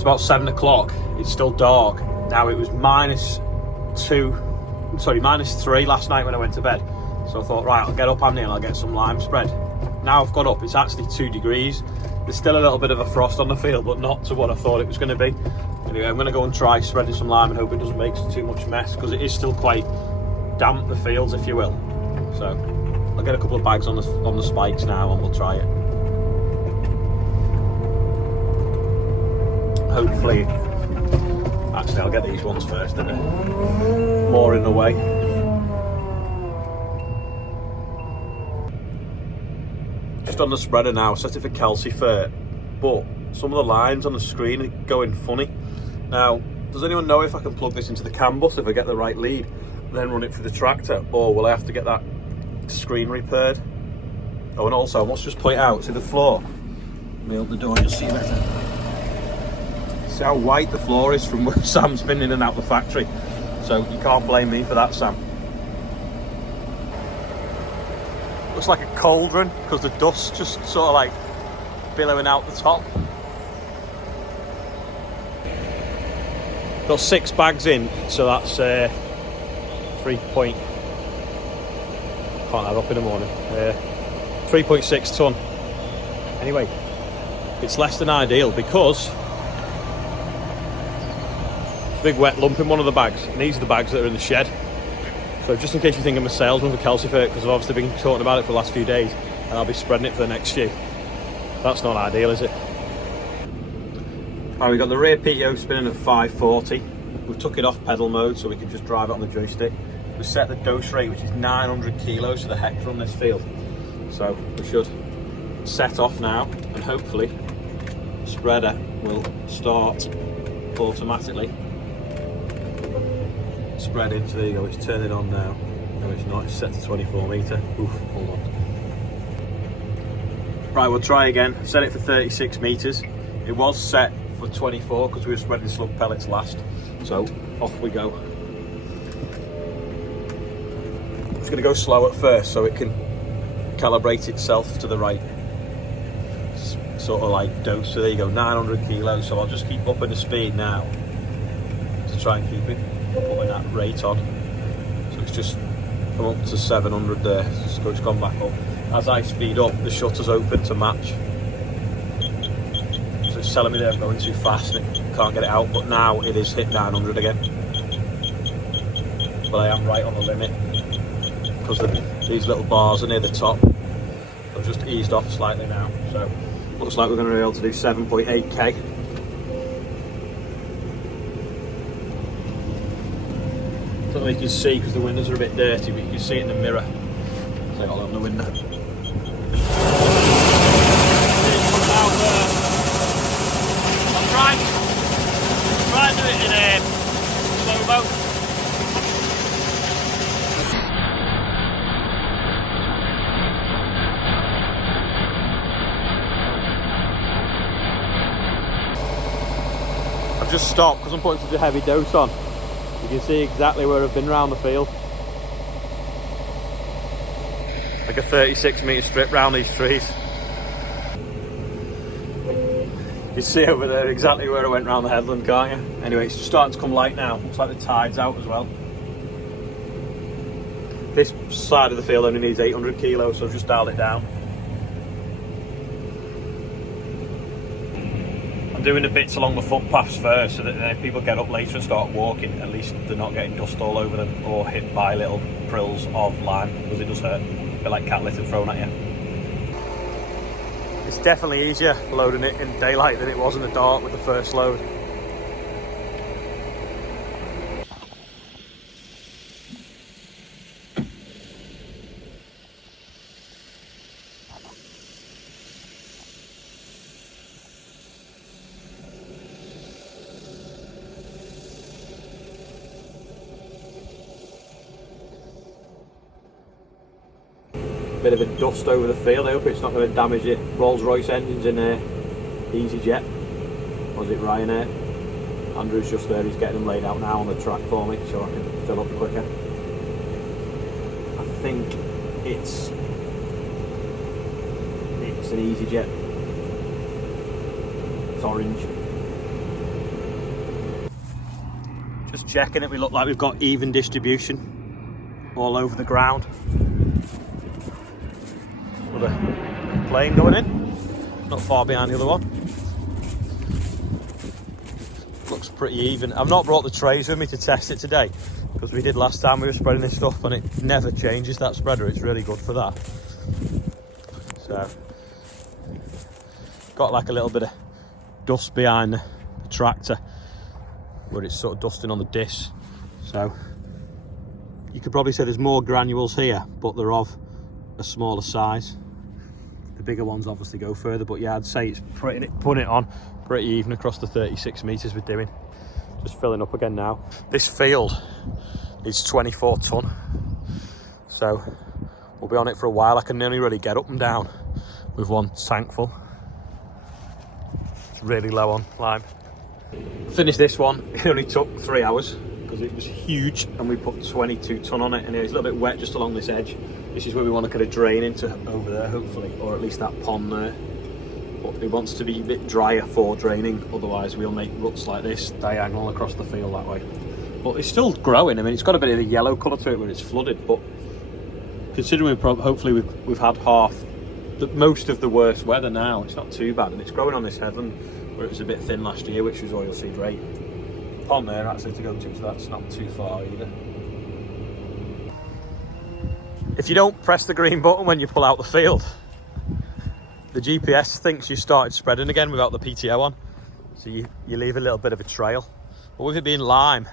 It's about 7 o'clock. It's still dark. Now it was -3 last night when I went to bed. So I thought, right, I'll get up Andy and I'll get some lime spread. Now I've got up, it's actually 2 degrees. There's still a little bit of a frost on the field, but not to what I thought it was going to be. Anyway, I'm going to go and try spreading some lime and hope it doesn't make too much mess, because it is still quite damp, the fields, if you will. So I'll get a couple of bags on the spikes now and we'll try it. Hopefully, actually I'll get these ones first, they're more in the way. Just on the spreader now, set it for calcifert, but some of the lines on the screen are going funny. Now, does anyone know if I can plug this into the CAN bus if I get the right lead, then run it through the tractor, or will I have to get that screen repaired? Oh, and also I must just point out, see the floor? Let me open the door and you'll see better. See how white the floor is from where Sam's been in and out the factory. So you can't blame me for that, Sam. Looks like a cauldron because the dust's just sort of like billowing out the top. Got 6 bags in, so that's 3 can't add up in the morning. 3.6 ton. Anyway, it's less than ideal because big wet lump in one of the bags, and these are the bags that are in the shed. So just in case you think I'm a salesman for calcifert, because I've obviously been talking about it for the last few days and I'll be spreading it for the next few. That's not ideal, is it? Alright, we've got the rear PTO spinning at 540. We've took it off pedal mode so we can just drive it on the joystick. We've set the dose rate, which is 900 kilos to the hectare on this field. So we should set off now and hopefully the spreader will start automatically. Spread into, there you go, it's turning on now. No, it's not, it's set to 24 metre. Oof, hold on. Right, we'll try again. Set it for 36 metres. It was set for 24 because we were spreading slug pellets last. So off we go. I'm just going to go slow at first so it can calibrate itself to the right sort of like dose. So there you go, 900 kilos. So I'll just keep upping the speed now to try and keep it, putting that rate on. So it's just come up to 700 there. So it's gone back up. As I speed up, the shutter's open to match. So it's telling me that I'm going too fast and it can't get it out, but now it is hit 900 again. But I am right on the limit because these little bars are near the top. I've just eased off slightly now. So looks like we're going to be able to do 7.8k. I don't know if you can see because the windows are a bit dirty, but you can see it in the mirror. So I'll open the window. I'll try and do it in slow-mo. I've just stopped because I'm putting such a heavy dose on. You can see exactly where I've been around the field. Like a 36 metre strip round these trees. You can see over there exactly where I went round the headland, can't you? Anyway, it's just starting to come light now. Looks like the tide's out as well. This side of the field only needs 800 kilos, so I've just dialed it down. I'm doing the bits along the footpaths first so that if people get up later and start walking, at least they're not getting dust all over them or hit by little prills of lime, because it does hurt. A bit like cat litter thrown at you. It's definitely easier loading it in daylight than it was in the dark with the first load. Bit of a dust over the field. I hope it's not going to damage it. Rolls-Royce engines in EasyJet, or is it Ryanair? Andrew's just there, he's getting them laid out now on the track for me so I can fill up quicker. I think it's an EasyJet. It's orange. Just checking it, we look like we've got even distribution all over the ground. Another plane going in, not far behind the other one. Looks pretty even. I've not brought the trays with me to test it today, because we did last time we were spreading this stuff and it never changes, that spreader. It's really good for that. So, got like a little bit of dust behind the tractor where it's sort of dusting on the disc. So, you could probably say there's more granules here, but they're of a smaller size. The bigger ones obviously go further, but yeah, I'd say it's putting it on pretty even across the 36 metres we're doing. Just filling up again now. This field needs 24 tonne, so we'll be on it for a while. I can only really get up and down with one tank full. It's really low on lime. Finished this one, it only took 3 hours because it was huge, and we put 22 tonne on it, and it's a little bit wet just along this edge. This is where we want to kind of drain into over there, hopefully, or at least that pond there. But it wants to be a bit drier for draining, otherwise we'll make ruts like this diagonal across the field that way. But it's still growing. I mean, it's got a bit of a yellow colour to it where it's flooded, but considering hopefully we've had most of the worst weather now, it's not too bad, and it's growing on this headland where it was a bit thin last year, which was oilseed rape. Pond there actually to go to, so that's not too far either. If you don't press the green button when you pull out the field, the GPS thinks you started spreading again without the PTO on, so you leave a little bit of a trail. But with it being lime,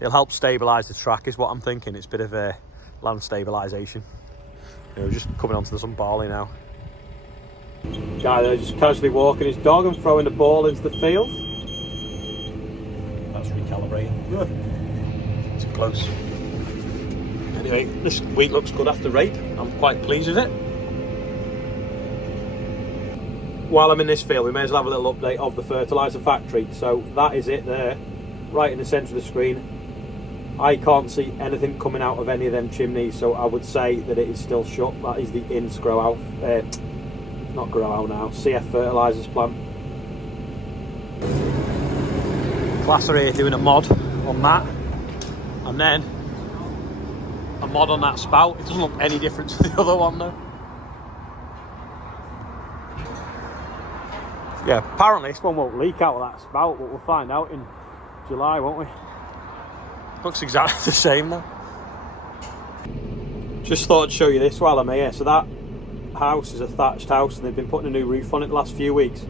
it'll help stabilise the track is what I'm thinking. It's a bit of a land stabilisation. We're just coming onto some barley now. Guy there just casually walking his dog and throwing the ball into the field. That's recalibrating. Good. Too close. Anyway, this wheat looks good after rape. I'm quite pleased with it. While I'm in this field, we may as well have a little update of the fertiliser factory. So that is it there, right in the centre of the screen. I can't see anything coming out of any of them chimneys, so I would say that it is still shut. That is the INS grow out, not grow out now, CF fertilisers plant. Class are here doing a mod on that, and then a mod on that spout. It doesn't look any different to the other one though. Yeah, apparently this one won't leak out of that spout, but we'll find out in July, won't we? Looks exactly the same though. Just thought I'd show you this while I'm here. So that house is a thatched house, and they've been putting a new roof on it the last few weeks.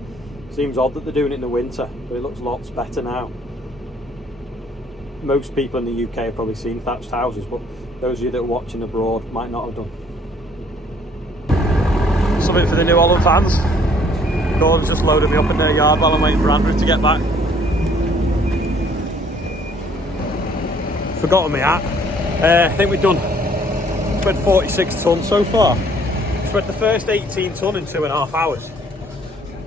Seems odd that they're doing it in the winter, but it looks lots better now. Most people in the UK have probably seen thatched houses, but those of you that are watching abroad might not have done. Something for the New Holland fans. Gordon's just loaded me up in their yard while I'm waiting for Andrew to get back. Forgotten my hat. I think we've spread 46 tonne so far. Spread the first 18 tonne in 2.5 hours.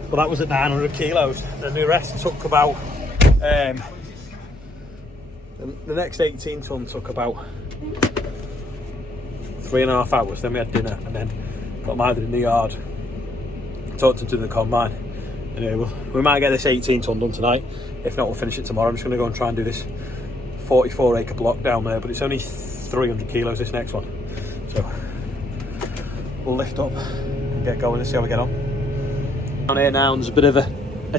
But that was at 900 kilos. Then the rest took about, the next 18 tonne took about 3.5 hours. Then we had dinner and then got Mother in the yard. Talked into the combine. Anyway, we might get this 18 tonne done tonight. If not, we'll finish it tomorrow. I'm just going to go and try and do this 44 acre block down there, but it's only 300 kilos this next one. So we'll lift up and get going and see how we get on. Down here now, there's a bit of a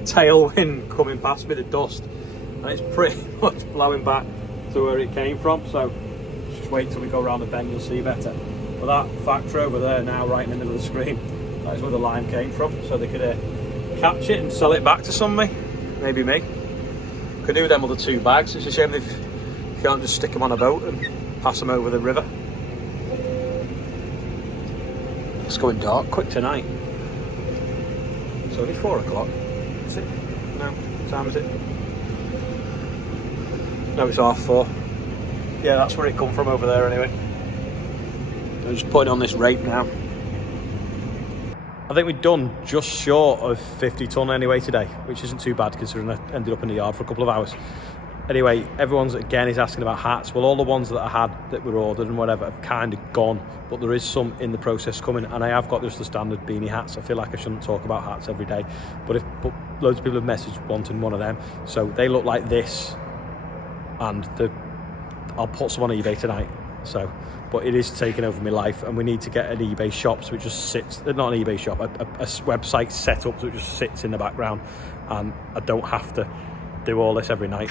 tailwind coming past me, the dust, and it's pretty much blowing back to where it came from. So just wait till we go around the bend, you'll see better. But that factory over there now, right in the middle of the screen, that is where the lime came from, so they could catch it and sell it back to somebody, maybe me. Could do them other 2 bags. It's a shame they can't just stick them on a boat and pass them over the river. It's going dark quick tonight. It's only 4 o'clock. Is it? No, what time is it? No, it's 4:30. Yeah, that's where it come from over there anyway. I'm just putting on this rape now. I think we've done just short of 50 tonne anyway today, which isn't too bad considering I ended up in the yard for a couple of hours. Anyway, everyone's again is asking about hats. Well, all the ones that I had that were ordered and whatever have kind of gone, but there is some in the process coming, and I have got just the standard beanie hats. I feel like I shouldn't talk about hats every day, but loads of people have messaged wanting one of them. So they look like this. and I'll put some on eBay tonight. So, but it is taking over my life, and we need to get an eBay shop so it just sits, not an eBay shop, a website set up so it just sits in the background, and I don't have to do all this every night.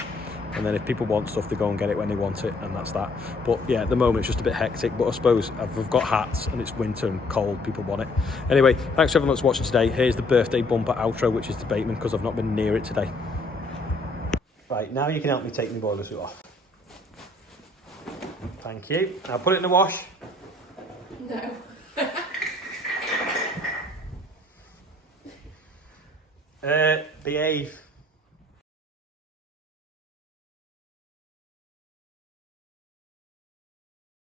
And then if people want stuff, they go and get it when they want it, and that's that. But yeah, at the moment it's just a bit hectic, but I suppose if we've got hats and it's winter and cold, people want it. Anyway, thanks everyone that's watching today. Here's the birthday bumper outro, which is the Bateman, because I've not been near it today. Right, now you can help me take my boiler suit off. Thank you. Now put it in the wash. No. Behave.